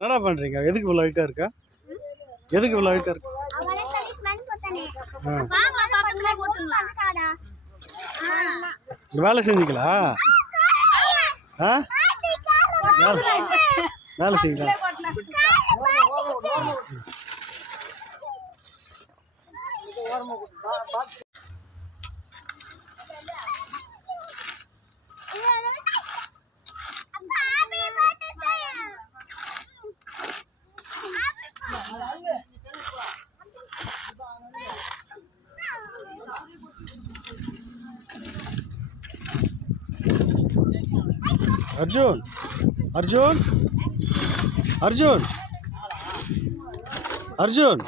என்னடா பண்றீங்க? எதுக்கு இவ்வளவு ஹைட்டா இருக்கா? எதுக்கு இவ்வளவு ஹைட்டா இருக்கு? வேலை செஞ்சீங்களா? வேலை செஞ்சீங்களா? अर्जुन अर्जुन अर्जुन अर्जुन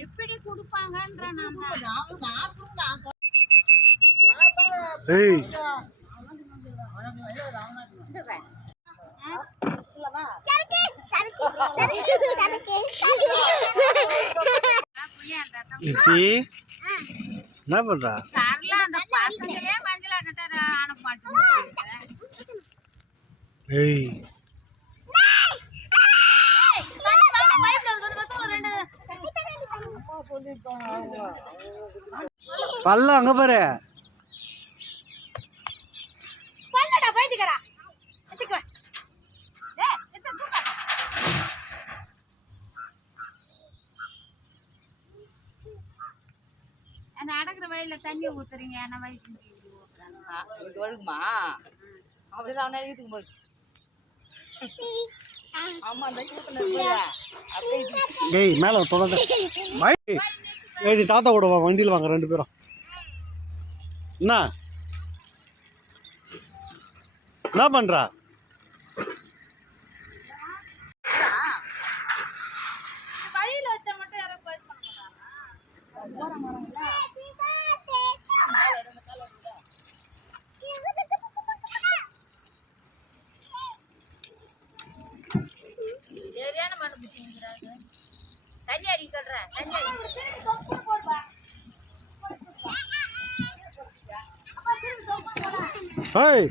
எப்படி கொடுப்பாங்கன்ற என்ன பண்றா? பல்ல அங்க பாரு. நடக்கிற வயல்ல தண்ணி ஊத்துறீங்க என்ன வயசு ஒழுகுமா அப்படிதான் எழுதிக்கும் போது ஆமா டேய் மேல தொடர்ந்து ஏடி தாத்தா கூட வண்டியில் வாங்க ரெண்டு பேரும். என்ன பண்றா? Hey!